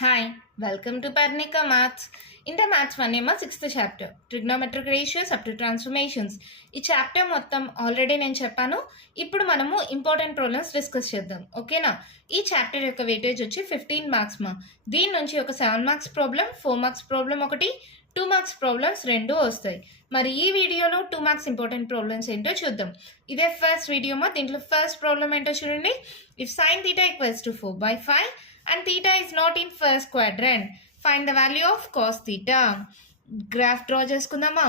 Hi, welcome to Parnika Maths. In the Maths-1A 6th chapter, Trigonometric ratios up to transformations. ఈ chapter మొత్తం already నేను చెప్పాను. ఇప్పుడు మనము ఇంపార్టెంట్ ప్రాబ్లమ్స్ డిస్కస్ చేద్దాం. ఓకేనా? ఈ చాప్టర్ యొక్క వెయిటేజ్ వచ్చి 15 మార్క్స్ మా. దీని నుంచి ఒక 7 మార్క్స్ ప్రాబ్లం, 4 మార్క్స్ ప్రాబ్లం ఒకటి, 2 మార్క్స్ ప్రాబ్లమ్స్ రెండు వస్తాయి. మరి ఈ వీడియోలో 2 మార్క్స్ ఇంపార్టెంట్ ప్రాబ్లమ్స్ ఏంటో చూద్దాం. ఇదే ఫస్ట్ వీడియో మా. దీంట్లో ఫస్ట్ ప్రాబ్లం ఏంటో చూడండి. If sin theta equals to 4/5 and theta is not in first quadrant, find the value of cos theta. Graph draw చేసుకుందామా.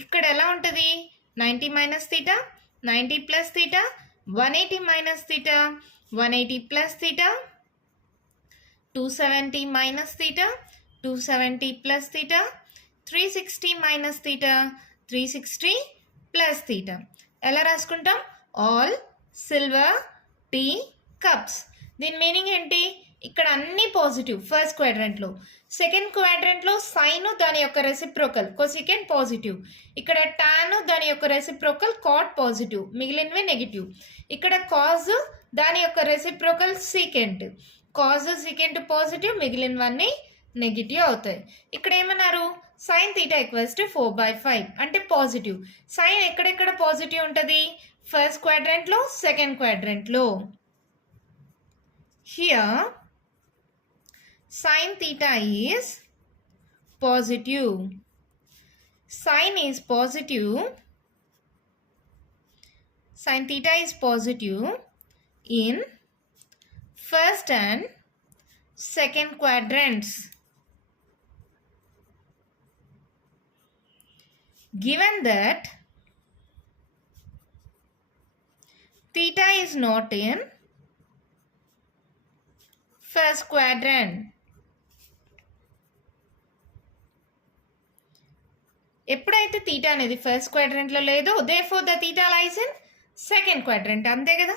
ఇక్కడ ఎలా ఉంటుంది? 90 minus theta, 90 plus theta, 180 minus theta, 180 plus theta, 270 minus theta, 270 plus theta, 360 minus theta, 360 plus theta. ఎలా రాసుకుంటాం? All silver tea cups. దీని meaning ఏంటి? ఇక్కడ అన్ని పాజిటివ్ ఫస్ట్ క్వాడ్రంట్లో. సెకండ్ క్వాడ్రంట్లో సైన్ దాని యొక్క రెసిప్రోకల్ కొసికెంట్ పాజిటివ్. ఇక్కడ టాన్ దాని యొక్క రెసిప్రోకల్ కాట్ పాజిటివ్, మిగిలినవి నెగిటివ్. ఇక్కడ కాజ్ దాని యొక్క reciprocal secant, cosecant positive, మిగిలినవన్నీ నెగిటివ్ అవుతాయి. ఇక్కడ ఏమన్నారు? సైన్ థీటా ఈక్వల్స్ టు 4/5 అంటే పాజిటివ్. సైన్ ఎక్కడెక్కడ పాజిటివ్ ఉంటుంది? ఫస్ట్ క్వాడ్రంట్లో, సెకండ్ క్వాడ్రంట్లో. Here sin theta is positive. Sin is positive. Sin theta is positive in first and second quadrants. Given that theta is not in first quadrant. ఎప్పుడైతే theta అనేది first క్వాడ్రంట్లో లేదో, therefore the theta lies in second quadrant. అంతే కదా?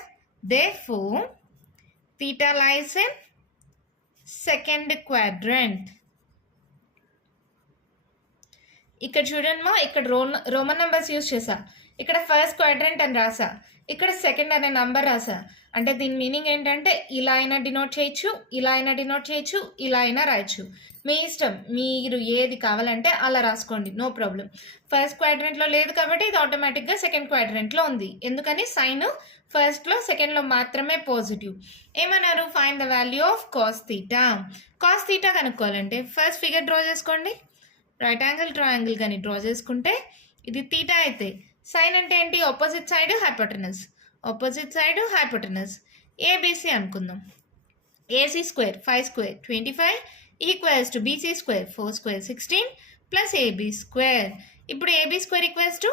therefore theta lies in second quadrant. ఇక్కడ చూడండి మా, ఇక్కడ Roman numbers use చేసా. ఇక్కడ ఫస్ట్ క్వాడ్రంట్ అని రాసా, ఇక్కడ సెకండ్ అనే నంబర్ రాసా. అంటే దీని మీనింగ్ ఏంటంటే ఇలా అయినా డినోట్ చేయొచ్చు, ఇలా అయినా డినోట్ చేయొచ్చు, ఇలా అయినా రాయొచ్చు. మీ ఇష్టం, మీరు ఏది కావాలంటే అలా రాసుకోండి, నో ప్రాబ్లం. ఫస్ట్ క్వాడ్రంట్లో లేదు కాబట్టి ఇది ఆటోమేటిక్గా సెకండ్ క్వాడ్రంట్లో ఉంది. ఎందుకని? సైన్ ఫస్ట్లో సెకండ్లో మాత్రమే పాజిటివ్. ఏమన్నారు? Find the value of cos theta. Cos theta కనుక్కోవాలంటే ఫస్ట్ ఫిగర్ డ్రా చేసుకోండి. రైట్ యాంగిల్ ట్రయాంగిల్ కానీ డ్రా చేసుకుంటే ఇది థీటా అయితే సైన్ అంటే ఏంటి? Opposite side hypotenuse, opposite side hypotenuse. ABC అనుకుందాం. AC square 5 square 25 equals to BC square 4 square 16 plus AB square. ఇప్పుడు AB square equals to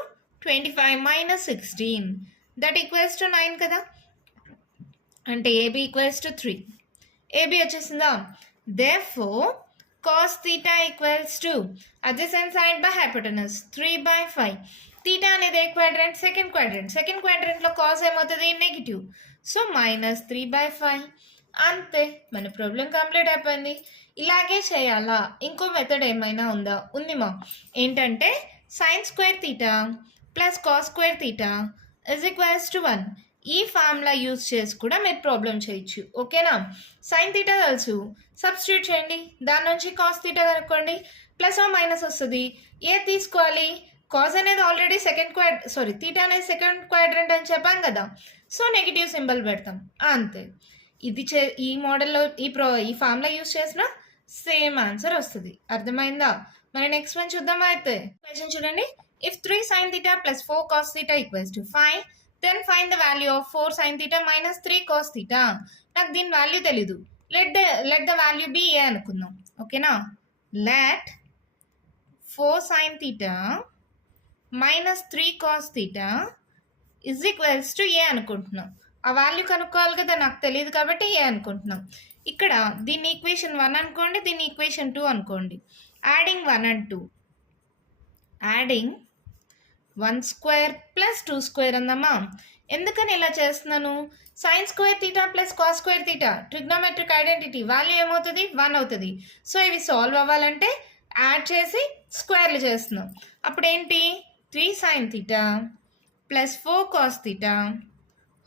25 minus 16, that equals to 9 కదా. అంటే ఏబీ ఈక్వల్స్ టు 3. ఏబీ వచ్చేసిందా? therefore cos theta equals to adjacent side by hypotenuse 3/5. theta అనేది ఏ quadrant? Second quadrant. Second క్వాడ్రంట్లో cos ఏమవుతుంది? Negative. So -3/5. అంతే, మన ప్రాబ్లం కంప్లీట్ అయిపోయింది. ఇలాగే చేయాలా? ఇంకో మెథడ్ ఏమైనా ఉందా? ఉంది మా. ఏంటంటే sign square theta plus cos square theta is equals to 1. ఈ ఫార్ములా యూజ్ చేసి కూడా మీరు ప్రాబ్లం చేయొచ్చు. ఓకేనా? సైన్ థీటా తెలుసు, సబ్స్టిట్యూట్ చేయండి. దాని నుంచి కాస్ థీటా కనుక్కోండి. ప్లస్ ఆ మైనస్ వస్తుంది. ఏ తీసుకోవాలి? కాస్ అనేది ఆల్రెడీ థీటా అనేది సెకండ్ క్వాడ్రంట్ అని చెప్పాం కదా. సో నెగిటివ్ సింబల్ పెడతాం, అంతే. ఇది ఈ మోడల్లో ఈ ఫార్ములా యూజ్ చేసిన సేమ్ ఆన్సర్ వస్తుంది. అర్థమైందా? మరి నెక్స్ట్ వన్ చూద్దాం. అయితే క్వశ్చన్ చూడండి. If 3 sin theta plus 4 cos theta equals to 5, then find the value of 4 sin theta minus 3 cos theta. నాకు దీని వాల్యూ తెలీదు. Let the value be A అనుకుందాం. ఓకేనా? Let 4 sin theta minus 3 cos theta is equals to A అనుకుంటున్నాం. ఆ value కనుక్కోవాలి కదా, నాకు తెలియదు కాబట్టి ఏ అనుకుంటున్నాం. ఇక్కడ దీన్ని ఈక్వేషన్ 1 అనుకోండి, దీన్ని ఈక్వేషన్ 2 అనుకోండి. Adding 1 and 2, adding 1 square plus 2 square అందామా. ఎందుకని ఇలా చేస్తున్నాను? Sine square theta plus cos square theta trigonometric identity value ఏమవుతుంది? 1 అవుతుంది. సో ఇవి సాల్వ్ అవ్వాలంటే యాడ్ చేసి స్క్వేర్లు చేస్తున్నాం. అప్పుడు ఏంటి? 3 sin theta plus 4 cos theta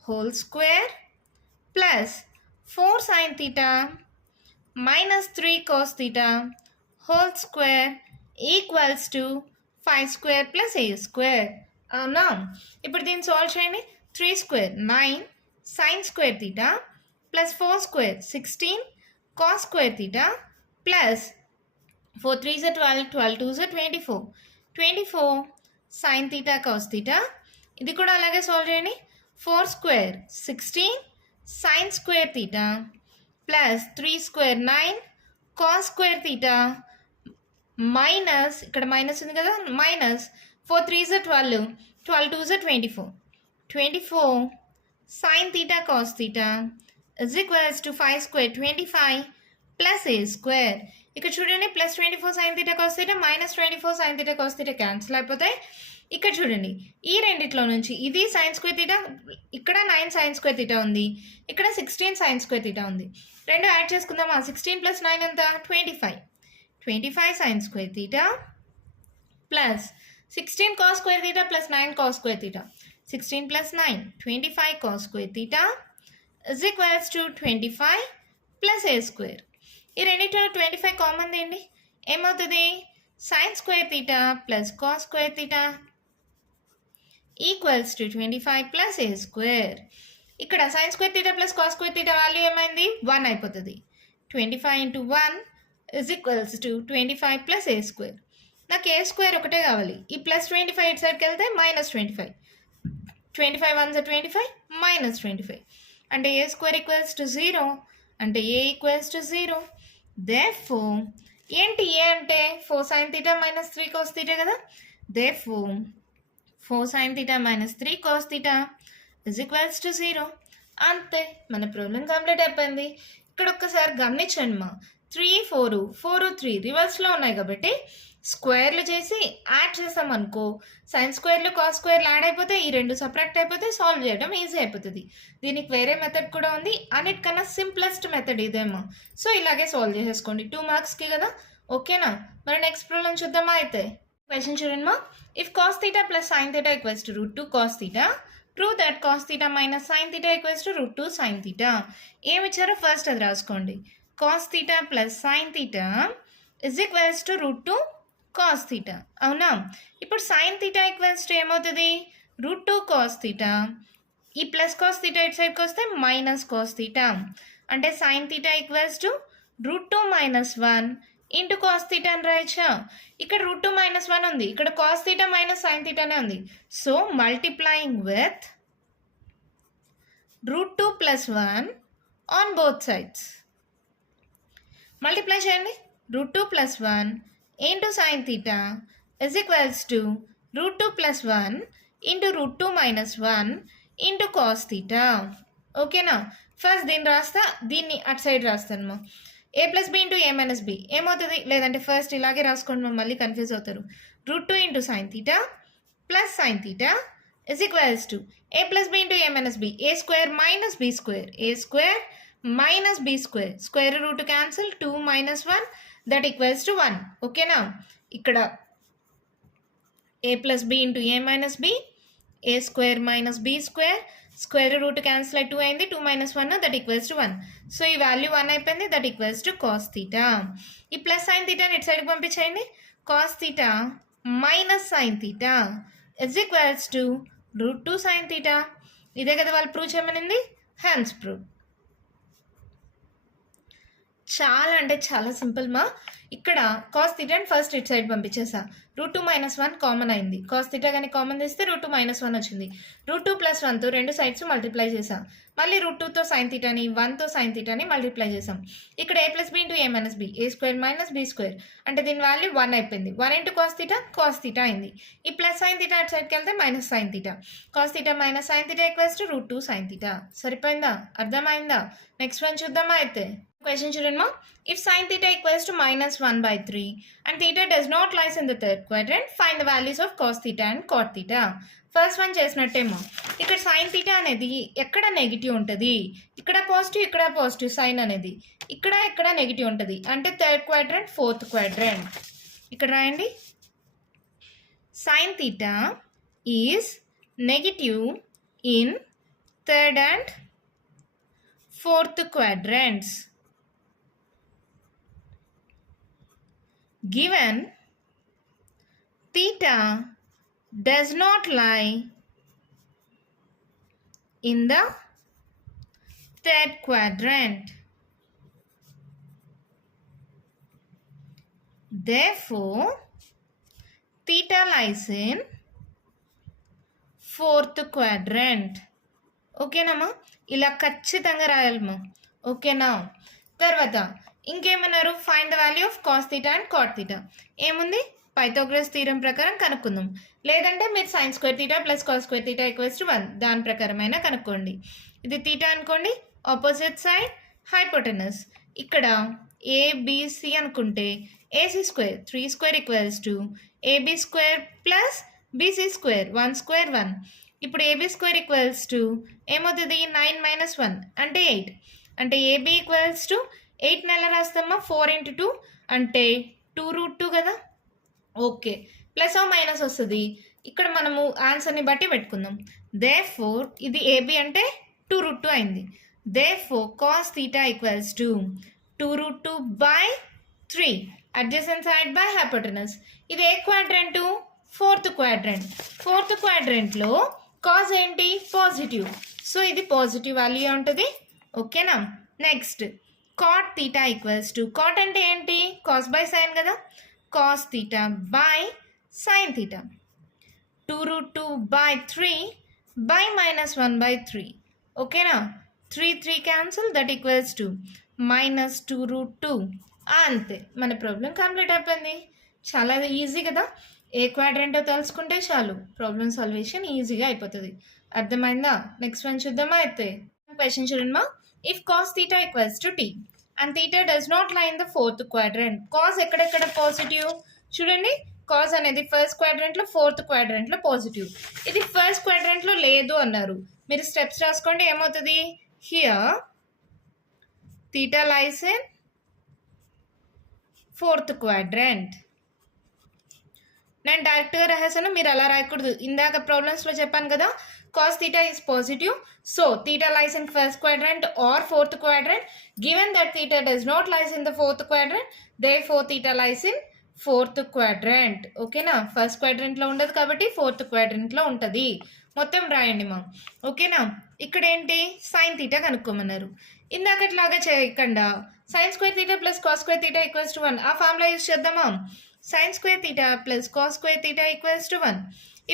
whole square plus 4 sin theta minus 3 cos theta whole square equals to 5 square plus a square. అవునా? ఇప్పుడు దీన్ని సాల్వ్ చేయండి. 3 square 9 sin square theta plus 4 square 16 cos square theta plus 4 3 is 12, 12 2 is 24, 24 sin theta cos theta. ఇది కూడా అలాగే solve చేయండి. 4 square 16 sin square theta plus 3 square 9 cos square theta minus ఇక్కడ minus ఉంది కదా, minus 4 3 is 12, 12 2 is 24, 24 sin theta cos theta is equals to 5 square 25 plus a square. ఇక్కడ చూడండి plus 24 sin theta cos theta minus 24 sin theta cos theta cancel అయిపోతాయి. ఇక్కడ చూడండి ఈ రెండిట్లో నుంచి ఇది సైన్ స్క్వేర్ థీటా, ఇక్కడ 9 సైన్ స్క్వేర్ థీటా ఉంది, ఇక్కడ 16 సైన్ స్క్వేర్ థీటా ఉంది. రెండు యాడ్ చేసుకుందామా? 16 ప్లస్ 9 ఎంత? 25, 25 sin square theta plus 16 cos square theta plus 9 cos square theta. 16 plus 9, 25 cos square theta is equals to 25 plus a square. ఈ రెండిట్లో 25 common తీయండి. ఏమవుతుంది? sin square theta plus cos square theta equals to 25 plus a square. ఇక్కడ sin square theta plus cos square theta value ఏమైంది? 1 అయిపోతుంది. 25 into 1 is equals to 25 plus a square. నాకు a square ఒకటే కావాలి. ఈ ప్లస్ 25 ఇటు సైడ్కి వెళ్తే మైనస్ 25, 25 1 25 మైనస్ 25 అంటే a square equals to 0, అంటే a equals to 0. therefore ఏంటి a అంటే 4 sin theta minus 3 cos theta కదా. therefore 4 sin theta minus 3 cos theta is equals to 0. అంతే, మన ప్రాబ్లం కంప్లీట్ అయిపోయింది. ఇక్కడ ఒక్కసారి గమనించండి మా, 3 4 4 3 రివర్స్లో ఉన్నాయి కాబట్టి స్క్వేర్లు చేసి యాడ్ చేసాం అనుకో, సైన్ స్క్వేర్లు కాస్ స్క్వేర్లు యాడ్ అయిపోతే ఈ రెండు సపరేట్ అయిపోతే సాల్వ్ చేయడం ఈజీ అయిపోతుంది. దీనికి వేరే మెథడ్ కూడా ఉంది, అన్నిటికన్నా సింప్లెస్ట్ మెథడ్ ఇదేమో. సో ఇలాగే సాల్వ్ చేసేసుకోండి, 2 మార్క్స్కి కదా. ఓకేనా? మరి నెక్స్ట్ ప్రాబ్లం చూద్దామా అయితే. క్వశ్చన్ చూడండి మా, if cos theta plus sign theta equals to √2 cos theta, prove that cos theta minus sin theta equals to √2 sin theta. ఏమి ఇచ్చారో ఫస్ట్ అది రాసుకోండి. cos theta plus sin theta is equals to √2 cos theta. అవునా? ఇప్పుడు sin theta equals to ఏమవుతుంది? √2 cos theta. ఈ plus cos theta ఇటు సైడ్కి వస్తే మైనస్ cos theta. అంటే sin theta equals to √2 minus 1 into cos theta అని రాయచ్చా? ఇక్కడ √2 minus 1 ఉంది, ఇక్కడ cos theta minus sin theta నే ఉంది. So multiplying with √2 plus 1 on both sides. Multiply చేయండి. √2 plus 1 into sin theta is equals to √2 plus 1 into √2 minus 1 into cos theta. ఓకేనా? First దీన్ని రాస్తా, దీన్ని అటు సైడ్ రాస్తాను. a plus b into a minus b ఏమవుతుంది? లేదంటే ఫస్ట్ ఇలాగే రాసుకోండి, మళ్ళీ కన్ఫ్యూజ్ అవుతారు. √2 into sin theta plus sin theta is equals to a plus b into a minus b, a square minus b square, a square minus b square, square root cancel, 2 minus 1 that equals to 1. ఓకేనా? ఇక్కడ a plus b into a minus b, a square minus b square, square root cancel అయి 2 అయింది, 2 minus 1 that equals to 1. So ఈ value 1 అయిపోయింది, that equals to cos theta. ఈ plus sign థీటాని ఇటు సైడ్కి పంపించేయండి. Cos theta minus sine theta is equals to √2 sine theta. ఇదే కదా వాళ్ళు ప్రూవ్ చేయమనింది, హ్యాన్స్ ప్రూవ్. చాలా అంటే చాలా సింపుల్ మా. ఇక్కడ కాస్ థీటాని ఫస్ట్ ఇటు సైడ్ పంపించేసా, √2 minus 1 కామన్ అయింది, కాస్ థీటా కానీ కామన్ తీస్తే √2 minus 1 వచ్చింది. √2 plus 1తో రెండు సైడ్స్ మల్టిప్లై చేసాం, మళ్ళీ √2తో సైన్ థీటాని 1తో సైన్ థీటాని మల్టిప్లై చేసాం. ఇక్కడ a plus b into a minus b, a square minus b square అంటే దీని వాల్యూ 1 అయిపోయింది. 1 into కాస్ థీటా అయింది. ఈ ప్లస్ సైన్ థీటా అటు సైడ్కి వెళ్తే minus sine theta, cos theta minus sign theta equals to √2 sine theta. సరిపోయిందా? అర్థమైందా? నెక్స్ట్ వన్ చూద్దామా అయితే. క్వశ్చన్ చూడండి మా, if sin theta equals to -1/3 and theta does not lies in the third quadrant, find the values of cos theta and cot theta. First one చేసినట్టేమో, ఇక్కడ sine theta అనేది ఎక్కడ నెగిటివ్ ఉంటుంది, ఇక్కడ పాజిటివ్ ఇక్కడ పాజిటివ్, సైన్ అనేది ఇక్కడ negative ఉంటుంది, అంటే థర్డ్ క్వాడ్రంట్ ఫోర్త్ క్వాడ్రంట్. ఇక్కడ రాయండి, sine theta is negative in third and fourth quadrants. given theta does not lie in the third quadrant. Therefore, theta lies in fourth quadrant. ఓకేనమ్మా, ఇలా ఖచ్చితంగా రాయాలమ్మా. ఓకేనా? తర్వాత ఇంకేమన్నారు? Find the value of cos theta and cot theta. ఏముంది? Pythagoras theorem ప్రకారం కనుక్కుందాం. లేదంటే మీరు sine square theta plus cos square theta equals to 1 దాని ప్రకారమైనా కనుక్కోండి. ఇది థీటా అనుకోండి, ఆపోజిట్ సైడ్ హైపోటెనస్. ఇక్కడ ఏబిసి అనుకుంటే AC square 3 square equals to AB square plus BC square 1 square 1. ఇప్పుడు ఏబీ స్క్వేర్ ఈక్వల్స్ టు ఏమవుతుంది? 9 - 1 అంటే 8. అంటే ఏబీ ఈక్వల్స్ టు 8 నెల రాస్తామా? 4 × 2 అంటే 2√2 కదా. ఓకే, ప్లస్ ఆర్ మైనస్ వస్తుంది. ఇక్కడ మనము ఆన్సర్ని బట్టి పెట్టుకుందాం. దేర్ఫోర్ ఇది ఏబీ అంటే 2√2 అయింది. Therefore cos theta equals to 2√2/3 adjacent side by hypotenuse. ఇది ఏ క్వాడ్రంట్? Fourth quadrant. ఫోర్త్ క్వాడ్రంట్లో కాస్ ఏంటి? పాజిటివ్. సో ఇది పాజిటివ్ వాల్యూ ఉంటుంది. ఓకేనా? Next cot theta equals to, cot అంటే ఏంటి? కాస్ బై సైన్ కదా. Cos theta by sine theta 2√2/3 by -1/3. ఓకేనా? 3 క్యాన్సిల్, దట్ ఈక్వల్స్ టు -2√2. అంతే, మన ప్రాబ్లం కంప్లీట్ అయిపోయింది. చాలా ఈజీ కదా. ఏ క్వాడ్రంటో తెలుసుకుంటే చాలు, ప్రాబ్లమ్ సాల్వేషన్ ఈజీగా అయిపోతుంది. అర్థమైందా? నెక్స్ట్ వన్ చూద్దామా? అయితే క్వశ్చన్ చూడండి. If cos theta equals to t and theta does not lie in the fourth quadrant. Cos ఎక్కడెక్కడ పాజిటివ్ చూడండి. కాస్ అనేది ఫస్ట్ క్వాడ్రంట్లో, ఫోర్త్ క్వాడ్రంట్లో పాజిటివ్. ఇది ఫస్ట్ క్వాడ్రంట్లో లేదు అన్నారు. మీరు స్టెప్స్ రాసుకోండి. ఏమవుతుంది? Here theta lies in fourth quadrant. నేను డైరెక్ట్గా రాసేసాను, మీరు అలా రాయకూడదు. ఇందాక ప్రాబ్లమ్స్లో చెప్పాను కదా, cos theta is positive. So theta lies in first quadrant or fourth quadrant. Given that theta does not lies in the fourth quadrant, therefore theta lies in fourth quadrant. ఓకేనా? First క్వాడ్రంట్లో ఉండదు కాబట్టి ఫోర్త్ క్వాడ్రంట్లో ఉంటుంది. మొత్తం రాయండి మా. ఓకేనా? ఇక్కడ ఏంటి? సైన్ థీటా కనుక్కోమన్నారు. ఇందాకట్లాగా చేయకుండా sine square theta plus cos square theta equals to 1 ఆ ఫార్ములా యూజ్ చేద్దామా? Sine square theta plus cos square theta equals to 1.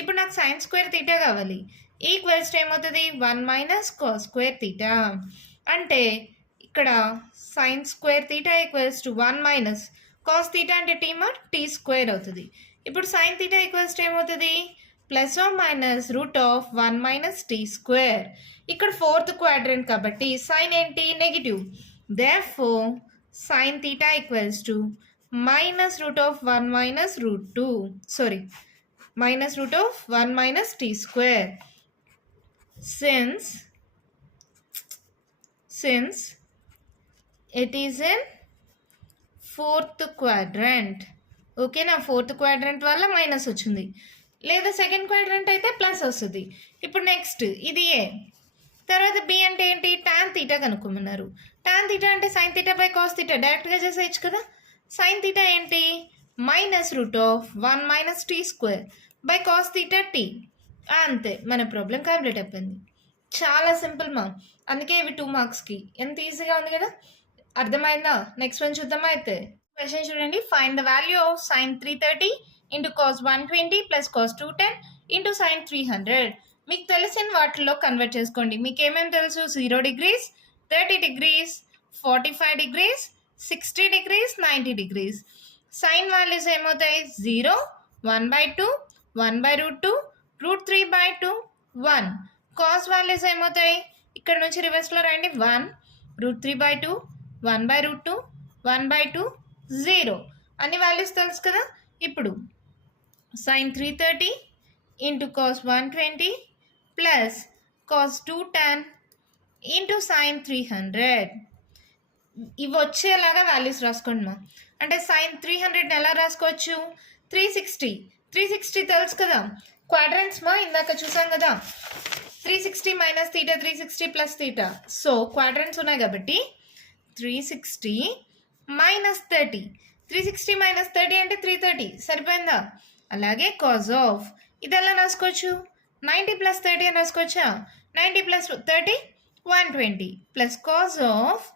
ఇప్పుడు నాకు సైన్ స్క్వేర్ థీటా కావాలి. ఈక్వల్స్ టు ఏమవుతుంది? 1 - కాస్ స్క్వేర్ థీటా. అంటే ఇక్కడ sine square theta equals to 1 - cos theta అంటే T square అవుతుంది. ఇప్పుడు సైన్ థీటా ఈక్వల్స్ టు ఏమవుతుంది? Plus or minus √1 - T square. ఇక్కడ ఫోర్త్ క్వాడ్రంట్ కాబట్టి సైన్ ఏంటి? Negative. Therefore sign theta equals to -√1 - √2. Sorry, -√1 - t square. Since it is in fourth quadrant. ఓకేనా? Fourth quadrant వల్ల minus వచ్చింది, లేదా సెకండ్ క్వాడ్రంట్ అయితే plus వస్తుంది. ఇప్పుడు నెక్స్ట్ ఇది ఏ. తర్వాత బి అంటే ఏంటి? టాన్ థీటా కనుక్కోమన్నారు. టాన్ థీటా అంటే sine theta by cos theta డైరెక్ట్గా చేసేయచ్చు కదా. సైన్ థీటా ఏంటి? -√1 - t square by cos theta T. అంతే, మన ప్రాబ్లం కంప్లీట్ అయిపోయింది. చాలా సింపుల్ మా. అందుకే ఇవి 2 మార్క్స్కి. ఎంత ఈజీగా ఉంది కదా. అర్థమైందా? నెక్స్ట్ వన్ చూద్దామా? అయితే క్వశ్చన్ చూడండి. Find the value of sine 330 into cos 120 plus cos 210 into sine 300. మీకు తెలిసిన వాటిల్లో కన్వర్ట్ చేసుకోండి. మీకు ఏమేమి తెలుసు? 0 degrees, 30 degrees, 45 degrees, 60 degrees, 90 degrees. Sign values ఏమవుతాయి? 0, 1/2, 1/√2, √3/2, 1. కాస్ వాల్యూస్ ఏమవుతాయి? ఇక్కడ నుంచి రివర్స్లో రండి. 1, √3/2, 1/√2, 1/2, 0. అన్ని వాల్యూస్ తెలుసు కదా. ఇప్పుడు sine 330 into cos 120 plus cos 210 into sine 300. ఇవి వచ్చేలాగా వాల్యూస్ రాసుకోండి మా. అంటే సైన్ 300 ఎలా రాసుకోవచ్చు? 360 తెలుసు కదా. క్వాడ్రంట్స్ మా ఇందాక చూసాం కదా. 360 - థీటా, 360 + థీటా. సో క్వాడ్రంట్స్ ఉన్నాయి కాబట్టి 360 - 30. 360 మైనస్ 30 అంటే 330 సరిపోయిందా. అలాగే కాజ్ ఆఫ్ ఇది ఎలా రాసుకోవచ్చు, 90 ప్లస్ 30 అని రాసుకోవచ్చా. 90 ప్లస్ 30 120 ప్లస్ కాజ్ ఆఫ్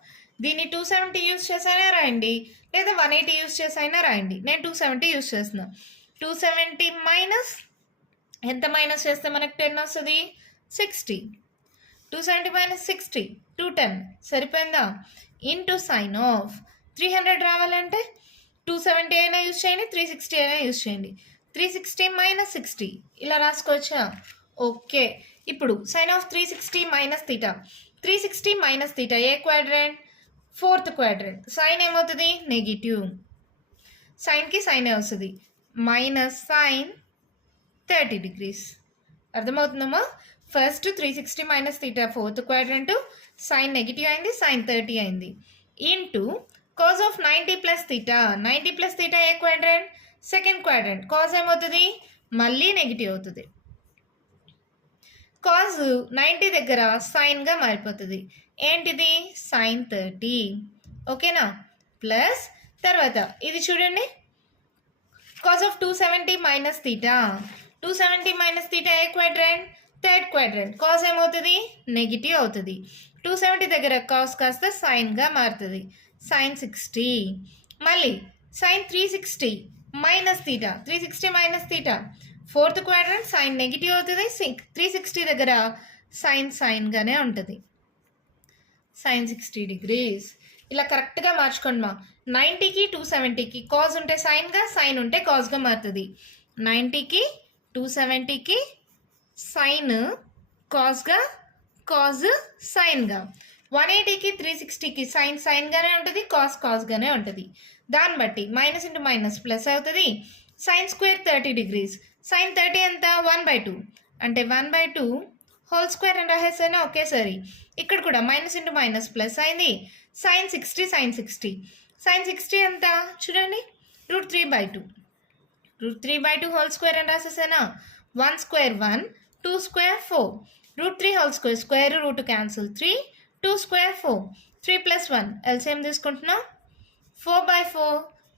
దీన్ని 270 యూజ్ చేసైనా రాయండి, లేదా 180 యూజ్ చేసైనా రాయండి. నేను 270 యూజ్ చేస్తున్నా. 270 మైనస్ ఎంత మైనస్ చేస్తే మనకు 10 వస్తుంది, 60. 270 మైనస్ 60 210 సరిపోయిందా. ఇంటూ సైన్ ఆఫ్ 300 రావాలంటే 270 అయినా యూజ్ చేయండి, 360 అయినా యూజ్ చేయండి. 360 మైనస్ 60 ఇలా రాసుకోవచ్చా. ఓకే, ఇప్పుడు sine of 360 minus theta. 360 minus theta ఏ క్వాడ్రెంట్, ఫోర్త్ క్వాడ్రెంట్. సైన్ ఏమవుతుంది, నెగిటివ్. సైన్కి సైనే వస్తుంది, మైనస్ సైన్ 30 degrees. అర్థమవుతుందమ్మా. First 360 minus theta fourth quadrant, sine negative అయింది, సైన్ 30 అయింది. Into cos of 90 plus theta. 90 plus theta ఏ క్వాడ్రెంట్, సెకండ్ క్వాడ్రెంట్. కాజ్ ఏమవుతుంది, మళ్ళీ నెగిటివ్ అవుతుంది. కాజ్ 90 దగ్గర సైన్గా మారిపోతుంది. ఏంటిది, సైన్ 30. ఓకేనా. ప్లస్ తర్వాత ఇది చూడండి, cause of 270 minus theta. 270 minus theta ఏ క్వాడ్రెంట్, థర్డ్ క్వాడ్రెంట్. కాజ్ ఏమవుతుంది, నెగిటివ్ అవుతుంది. 270 దగ్గర కాజ్ కాస్త సైన్గా మారుతుంది, సైన్ 60. మళ్ళీ sine 360 minus theta. 360 minus theta fourth quadrant, sine negative అవుతుంది. 360 దగ్గర సైన్గానే ఉంటుంది, సైన్ 60 degrees. ఇలా కరెక్ట్గా మార్చుకోండి మా. 90కి 270కి కాజ్ ఉంటే సైన్గా, సైన్ ఉంటే కాజ్గా మారుతుంది. 90కి 270కి సైన్ కాజ్గా, కాజ్ సైన్గా. 180కి 360కి సైన్ సైన్గానే ఉంటుంది, కాజ్గానే ఉంటుంది. దాన్ని బట్టి మైనస్ ఇంటూ మైనస్ ప్లస్ అవుతుంది. Sine square 30 degrees. సైన్ 30 ఎంత, 1/2 అంటే 1/2 హోల్ స్క్వేర్ అని రాసేసైనా ఒకేసారి. ఇక్కడ కూడా మైనస్ ఇంటూ మైనస్ ప్లస్ అయింది. Sine 60 sine 60. సైన్ 60 ఎంత చూడండి, √3/2. √3/2 హోల్ స్క్వేర్ అని రాసేసానా. 1 square 1, 2 square 4. √3 whole square, square root cancel. 3, 2 square 4. 3 + 1 LCM తీసుకుంటున్నాం, 4/4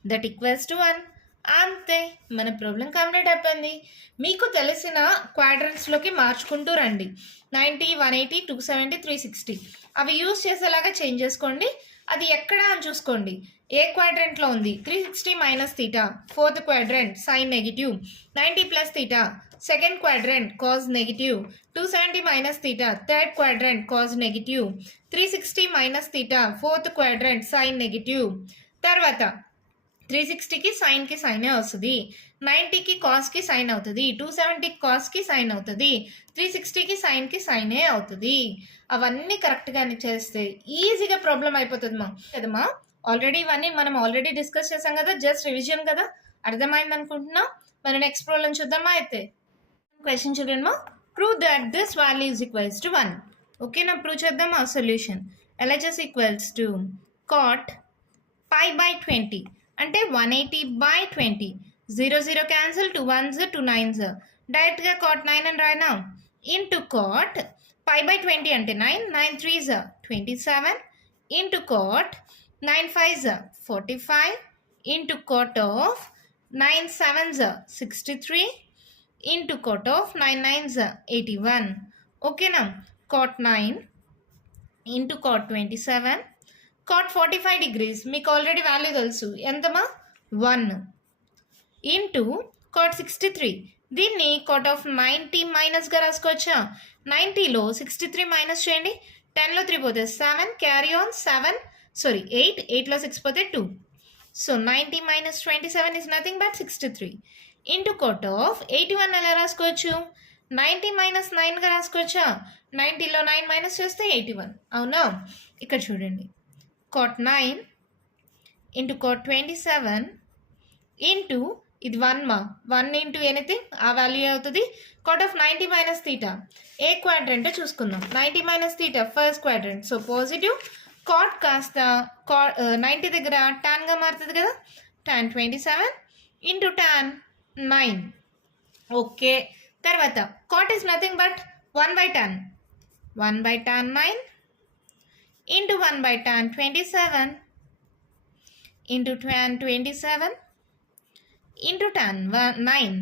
దట్ ఈక్వల్స్ టు 1. అంతే, మన ప్రాబ్లం కంప్లీట్ అయిపోయింది. మీకు తెలిసిన క్వాడ్రెంట్స్లోకి మార్చుకుంటూ రండి. 90, 180, 270, 360 అవి యూజ్ చేసేలాగా చేంజ్ చేసుకోండి. అది ఎక్కడ అని చూసుకోండి. ఏ క్వాడ్రెంట్లో ఉంది, 360 minus theta fourth quadrant, sine negative. 90 plus theta second quadrant, cos negative. 270 minus theta third quadrant, cos negative. 360 minus theta fourth quadrant, sine negative. తర్వాత 360కి సైన్కి సైనే వస్తుంది, 90కి కాస్కి సైన్ అవుతుంది, 270కి కాస్కి సైన్ అవుతుంది, 360కి సైన్కి సైనే అవుతుంది. అవన్నీ కరెక్ట్గా చేస్తే ఈజీగా ప్రాబ్లం అయిపోతుంది మా కదమ్మా. ఆల్రెడీ ఇవన్నీ మనం ఆల్రెడీ డిస్కస్ చేసాం కదా, జస్ట్ రివిజన్ కదా. అర్థమైంది అనుకుంటున్నా. మరి నెక్స్ట్ ప్రాబ్లం చూద్దామా. అయితే క్వశ్చన్ చూడండి మా. Prove that this value is equals to 1. ఓకేనా, ప్రూవ్ చేద్దామా. Solution LHS equals to cot π/20 అంటే 180/20. 0 0 క్యాన్సిల్, 2 1s 2 9s. డైరెక్ట్గా కాట్ 9 అని రాయనా. ఇంటూ కాట్ π/20 అంటే 9, 9 3s 27. Into cot 9 5s 45. Into cot of 9 7s 63. Into cot of 9 9s 81. ఓకేనా. Cot 9 into cot 27. Cot 45 degrees మీకు already value తెలుసు ఎంతమా, 1. Into cot 63. దీన్ని cot of 90 మైనస్గా రాసుకోవచ్చా. 90లో 63 మైనస్ చేయండి, 10లో 3 పోతే 7, క్యారీ ఆన్ 7 సారీ 8, 8లో 6 పోతే 2. So 90 minus 27 is nothing but 63. Into cot of 81 ఎలా రాసుకోవచ్చు, 90 మైనస్ 9గా రాసుకోవచ్చా. 90లో 9 మైనస్ చేస్తే 81. అవునా. ఇక్కడ చూడండి, cot 9 into cot 27 into ఇది 1 మా. 1 ఇంటూ ఎనీథింగ్ ఆ వాల్యూ అవుతుంది. cot of 90 మైనస్ తీటా ఏ క్వాడ్రెంట్ చూసుకుందాం. 90 minus theta first quadrant, so positive. cot కాస్త 90 దగ్గర టాన్గా మారుతుంది కదా, tan 27 ఇంటూ tan 9. ఓకే. తర్వాత cot is nothing but 1/tan. 1/tan 9 into 1/tan 27 into tan 27 into tan 9.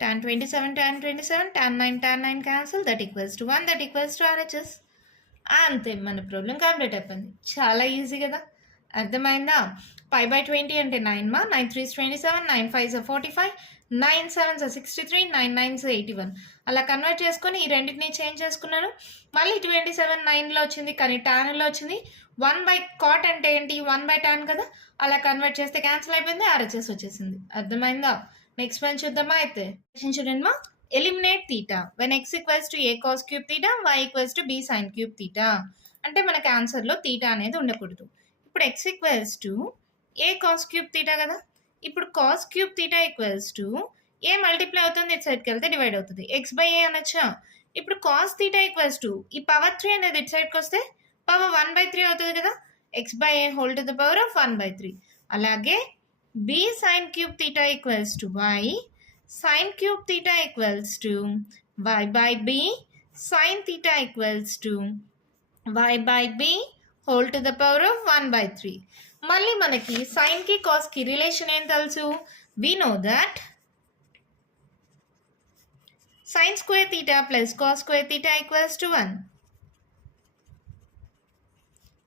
Tan 27, tan 27, tan 9 cancel. That equals to 1. That equals to RHS. అంతే, మన problem complete అయిపోయింది. చాలా easy కదా, అర్థమైందా? 5/20 అంటే 9 మా, 9 3 27, 9 5 45, 9 7 63, 9 9 81. అలా కన్వర్ట్ చేసుకొని ఈ రెండింటిని చేంజ్ చేసుకున్నాను. మళ్ళీ 27 9లో వచ్చింది, కానీ టాన్లో వచ్చింది. 1/cot అంటే ఏంటి, 1/tan కదా, అలా కన్వర్ట్ చేస్తే క్యాన్సిల్ అయిపోయింది, RHS వచ్చేసింది. అర్థమైందా? నెక్స్ట్ వన్ చూద్దామా? అయితే చూడండి మా, eliminate theta when x equals to a cos cube theta, y equals to b sin cube theta. అంటే మనకి ఆన్సర్లో తీటా అనేది ఉండకూడదు. ఇప్పుడు x equals to a cos cube theta కదా, ఇప్పుడు cos cube theta equals to a multiply అవుతుంది, ఇటు సైడ్కి వెళ్తే డివైడ్ అవుతుంది, x/a అనొచ్చా. ఇప్పుడు cos తీటా ఈక్వల్స్ టు ఈ పవర్ 3 అనేది ఇటు సైడ్కి వస్తే పవర్ 1/3 అవుతుంది కదా, x/a whole to the power of 1/3. అలాగే b sin cube theta equals to y sin cube theta equals to y by b sin theta equals to y by b whole to the power of 1/3. మళ్ళీ మనకి sin కి cos కి relation ఏం తెలుసు? we know that sin square theta plus cos square theta equals to 1.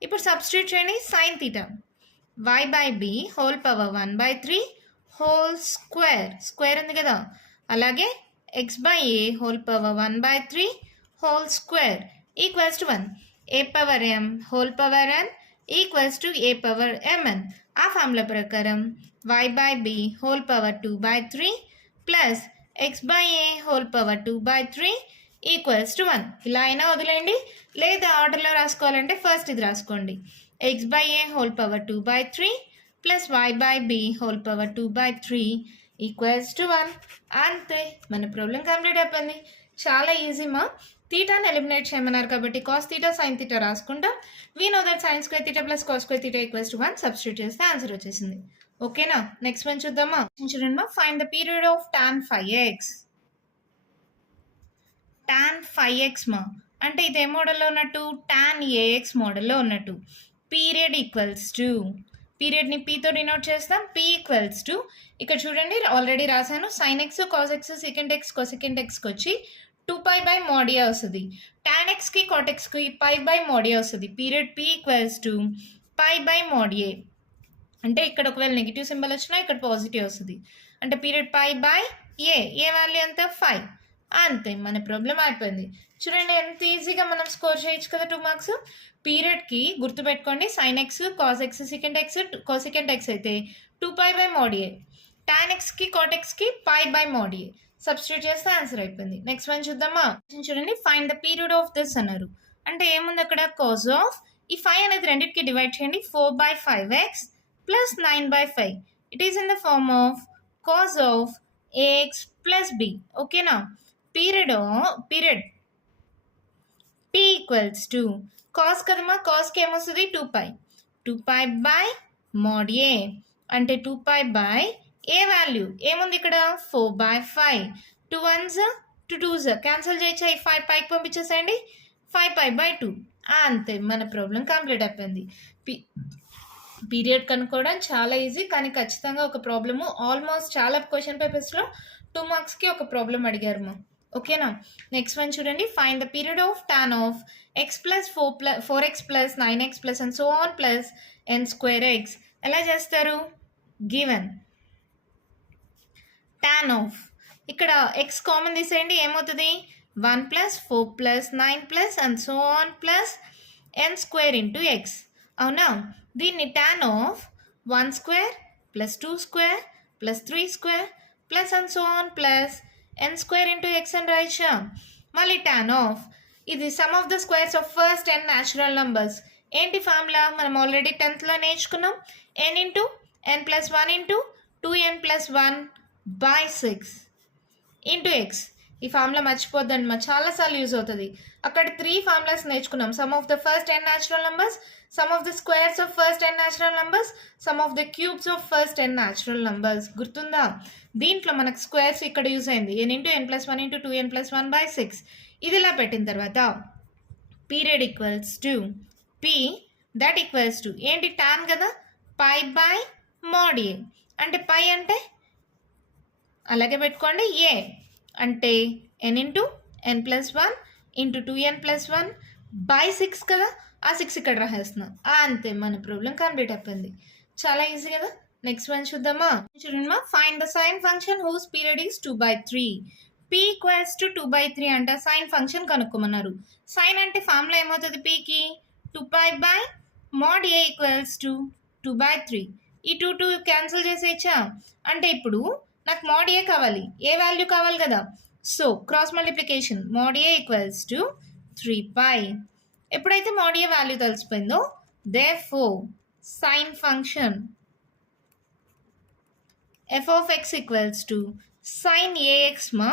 ఇప్పుడు substitute చేయండి. sin theta y by b whole power 1/3 whole square ఉంది కదా, అలాగే x/a whole power 1/3 whole square equals to 1. a power m whole power n equals to a power mn. ఆ formula ప్రకారం y/b whole power 2/3 plus x/a whole power 2/3 equals to 1. ఇలా అయినా వదిలేండి, లేదా ఆర్డర్లో రాసుకోవాలంటే ఫస్ట్ ఇది రాసుకోండి. x/a whole power 2/3 plus y/b whole power 2/3 equals to 1. అంతే, మన ప్రాబ్లం కంప్లీట్ అయిపోయింది. చాలా ఈజీ మా. తీటాని ఎలిమినేట్ చేయమన్నారు కాబట్టి కాస్ తీటా సైన్ తీటా రాసుకుంటాం. We know that sine square theta plus cos square theta equals to 1. Substitute చేస్తే ఆన్సర్ వచ్చేసింది. ఓకేనా? నెక్స్ట్ వన్ చూద్దామా? చూడండి మా, find the period of tan 5x. tan 5x మా అంటే ఇది ఏ మోడల్లో ఉన్నట్టు, tan ax మోడల్లో ఉన్నట్టు. పీరియడ్ ఈక్వల్స్ టు, పీరియడ్ని పీతో డినోట్ చేస్తాం. p ఈక్వల్స్ టు, ఇక్కడ చూడండి ఆల్రెడీ రాశాను, sin x cos x secant x cosecant xకి వచ్చి 2π/mod a వస్తుంది. tan xకి cot xకి π/mod a వస్తుంది. Period p equals to π/mod a. అంటే ఇక్కడ ఒకవేళ నెగిటివ్ సింబల్ వచ్చినా ఇక్కడ పాజిటివ్ వస్తుంది. అంటే పీరియడ్ π/a, ఏ వాల్యూ ఎంత 5. అంతే, మన ప్రాబ్లం అయిపోయింది. చూడండి ఎంత ఈజీగా మనం స్కోర్ చేయొచ్చు కదా 2 మార్క్స్. పీరియడ్కి గుర్తుపెట్టుకోండి, sine X cos X secant X cosecant X అయితే 2π/mod a, tan xకి cot xకి π/mod a. సబ్స్టిట్యూట్ చేస్తే ఆన్సర్ అయిపోయింది. నెక్స్ట్ వన్ చూద్దామా? చూడండి, find the period of this అన్నారు. అంటే ఏముంది అక్కడ, కాజ్ ఆఫ్ ఈ 5 అనేది రెండింటికి డివైడ్ చేయండి, 4/5x plus 9/5. It is in the form of cos of ax plus b. ఓకేనా? Period p equals to cos కదమ్మా, కాస్కి ఏమొస్తుంది 2π/mod a. అంటే 2π/a వాల్యూ ఏముంది ఇక్కడ 4/5. 2 1s 2 2s క్యాన్సిల్ చేయొచ్చా, ఈ 5 పైకి పంపించేసేయండి, 5π/2. అంతే, మన ప్రాబ్లం కంప్లీట్ అయిపోయింది. పీరియడ్ కనుక్కోవడం చాలా ఈజీ, కానీ ఖచ్చితంగా ఒక ప్రాబ్లము ఆల్మోస్ట్ చాలా క్వశ్చన్ పేపర్స్లో 2 మార్క్స్కి ఒక ప్రాబ్లం అడిగారు మా. ఓకేనా? నెక్స్ట్ వన్ చూడండి, find the period of tan of x plus 4x plus 9x plus and so on plus n²x. ఎలా చేస్తారు? గివెన్ tan ఆఫ్, ఇక్కడ x కామన్ తీసేయండి, ఏమవుతుంది 1 plus 4 plus 9 plus and so on plus n² into x. అవునా? దీన్ని tan of 1² plus 2² plus 3² plus and so on plus n² into x అని రాయచ్చా. మళ్ళీ tan of ఇది some of the squares of first n natural numbers. ఏంటి formula, మనం already 10th నేర్చుకున్నాం, n into n plus 1 into 2n plus 1/6 into x. ఈ formula మర్చిపోద్దండి, మా చాలాసార్లు use అవుతుంది. అక్కడ 3 ఫార్ములాస్ నేర్చుకున్నాం, some of the first n natural numbers, some of the squares of first n natural numbers, some of the cubes of first n natural numbers. గుర్తుందా? దీంట్లో మనకు squares ఇక్కడ యూజ్ అయింది, n into n plus 1 into 2n plus 1/6. ఇది ఇలా పెట్టిన తర్వాత period equals to p that equals to ఏంటి tan కదా, పై బై మోడ్ ఏ. అంటే పై అంటే అలాగే పెట్టుకోండి, ఏ అంటే N into N plus 1 into 2n plus 1 by 6 కదా, ఆ 6 ఇక్కడ రాసేస్తున్నాం. అంతే, మన ప్రాబ్లం కంప్లీట్ అయిపోయింది. చాలా ఈజీ కదా. నెక్స్ట్ వన్ చూద్దామా. చూడండి, find the sine function whose period is 2/3. p equals to 2/3 అంట సైన్ ఫంక్షన్ కనుక్కోమన్నారు. సైన్ అంటే ఫార్ములా ఏమవుతుంది, pకి 2π by mod A equals to 2/3. ఈ 2 క్యాన్సిల్ చేసేయచ్చా. అంటే ఇప్పుడు నాకు మోడ్ ఏ కావాలి, ఏ వాల్యూ కావాలి కదా. So cross multiplication, mod A equals to 3π. ఎప్పుడైతే మోడ్ ఏ వాల్యూ తెలిసిపోయిందో, therefore sine function f of x equals to sine AX మా,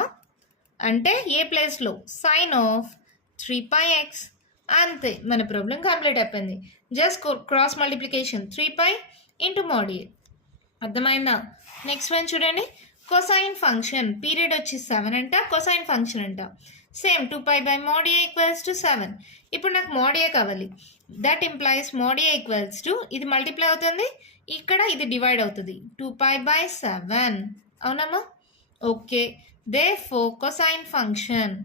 అంటే ఏ ప్లేస్లో సైన్ ఆఫ్ 3πx. అంతే, మన ప్రాబ్లం కంప్లీట్ అయిపోయింది. Just cross multiplication 3π into mod A. అర్థమైందా. Next one చూడండి, కొసైన్ ఫంక్షన్ పీరియడ్ వచ్చి 7 అంట, కొసైన్ ఫంక్షన్ అంట same 2π by mod A equals to 7. ఇప్పుడు నాకు మోడ్ ఏ కావాలి, that implies mode A equals to, ఇది మల్టిప్లై అవుతుంది, ఇక్కడ ఇది డివైడ్ అవుతుంది, 2π బై 7. అవునమ్మా, okay. Therefore cosine function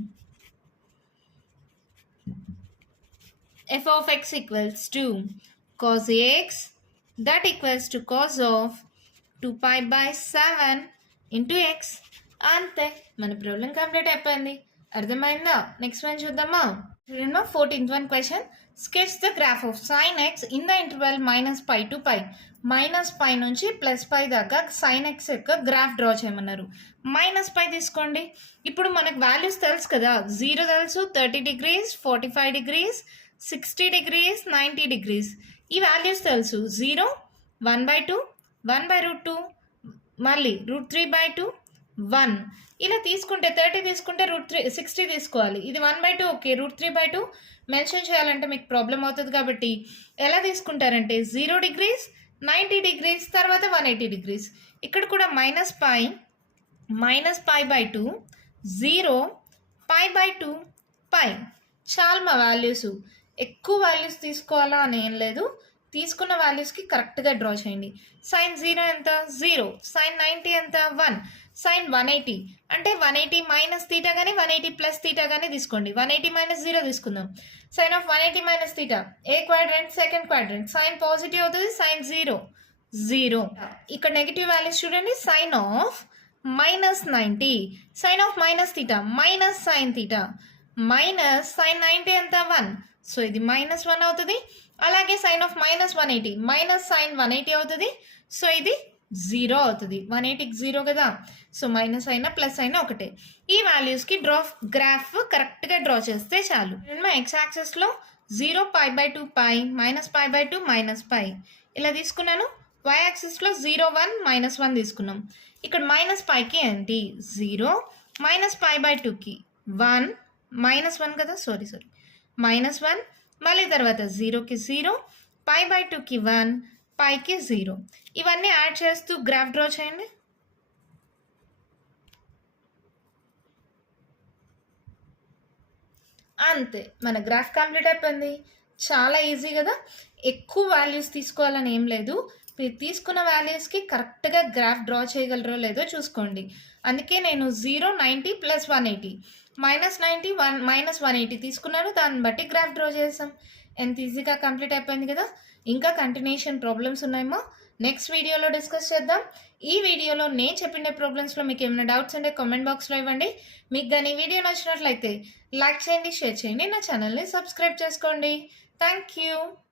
f of x equals to cos ax, that equals to cos of 2π by 7 into x. అంతే, మన ప్రాబ్లం కంప్లీట్ అయిపోయింది. అర్థమైందా. నెక్స్ట్ వన్ చూద్దామా. 14th one question, sketch the graph of sin x in the interval -π to π. -π నుంచి +π దాకా sin x యొక్క graph draw చేయమన్నారు. -π తీసుకోండి. ఇప్పుడు మనకు వాల్యూస్ తెలుసు కదా, 0 తెలుసు, 30 degrees, 45 degrees, 60 degrees, 90 degrees. ఈ వాల్యూస్ తెలుసు. 0, 1/2, 1/√2, మళ్ళీ √3/2, 1. ఇలా తీసుకుంటే 30 తీసుకుంటే √3 60 తీసుకోవాలి. ఇది 1/2, ఓకే. √3/2 మెన్షన్ చేయాలంటే మీకు ప్రాబ్లం అవుతుంది కాబట్టి ఎలా తీసుకుంటారంటే 0 degrees, 90 degrees, తర్వాత 180 degrees. ఇక్కడ కూడా -π/2, 0, π/2, π. చాలా మా వాల్యూస్, ఎక్కువ వాల్యూస్ తీసుకోవాలా అని ఏం లేదు, తీసుకున్న వాల్యూస్కి కరెక్ట్గా డ్రా చేయండి. sin 0 ఎంత, 0. sin 90 ఎంత, 1. sin 180 అంటే 180 మైనస్ తీటా కానీ 180 ప్లస్ తీటా కానీ తీసుకోండి. 180 మైనస్ 0 తీసుకుందాం. sin of 180 minus theta, A quadrant, second quadrant. sin positive అవుతుంది, sin 0, 0. ఇక్కడ నెగిటివ్ వాల్యూస్ చూడండి, sin of -90, sin of minus theta, minus sin theta, minus sin 90 ఎంత, 1. సో ఇది -1 అవుతుంది. అలాగే sin ఆఫ్ -180, మైనస్ sin 180 అవుతుంది. సో ఇది 0 అవుతుంది. 180కి 0 కదా, సో మైనస్ అయినా ప్లస్ అయినా ఒకటే. ఈ వాల్యూస్కి గ్రాఫ్ కరెక్ట్గా డ్రా చేస్తే చాలు. మా ఎక్స్ యాక్సెస్లో 0, π/2, π, -π/2, -π ఇలా తీసుకున్నాను. y యాక్సెస్లో 0, 1, -1 తీసుకున్నాం. ఇక్కడ -πకి ఏంటి, 0, -π/2కి 1, -1 కదా, సారీ -1, మళ్ళీ తర్వాత 0కి 0, π/2కి 1, πకి 0. ఇవన్నీ యాడ్ చేస్తూ గ్రాఫ్ డ్రా చేయండి. అంతే, మన గ్రాఫ్ కంప్లీట్ అయిపోయింది. చాలా ఈజీ కదా. ఎక్కువ వాల్యూస్ తీసుకోవాలని ఏం లేదు, మీరు తీసుకున్న వాల్యూస్కి కరెక్ట్గా గ్రాఫ్ డ్రా చేయగలరో లేదో చూసుకోండి. అందుకే నేను 0, 90 + 180, -90, -180 తీసుకున్నాను. దాన్ని బట్టి గ్రాఫ్ డ్రా చేసాం. ఎంత ఈజీగా కంప్లీట్ అయిపోయింది కదా. ఇంకా కంటిన్యూషన్ ప్రాబ్లమ్స్ ఉన్నాయేమో, నెక్స్ట్ వీడియోలో డిస్కస్ చేద్దాం. ఈ వీడియోలో నేను చెప్పిన ప్రాబ్లమ్స్లో మీకు ఏమైనా డౌట్స్ ఉంటే కామెంట్ బాక్స్లో ఇవ్వండి. మీకు కానీ వీడియో నచ్చినట్లయితే లైక్ చేయండి, షేర్ చేయండి, నా ఛానల్ని సబ్స్క్రైబ్ చేసుకోండి. Thank you.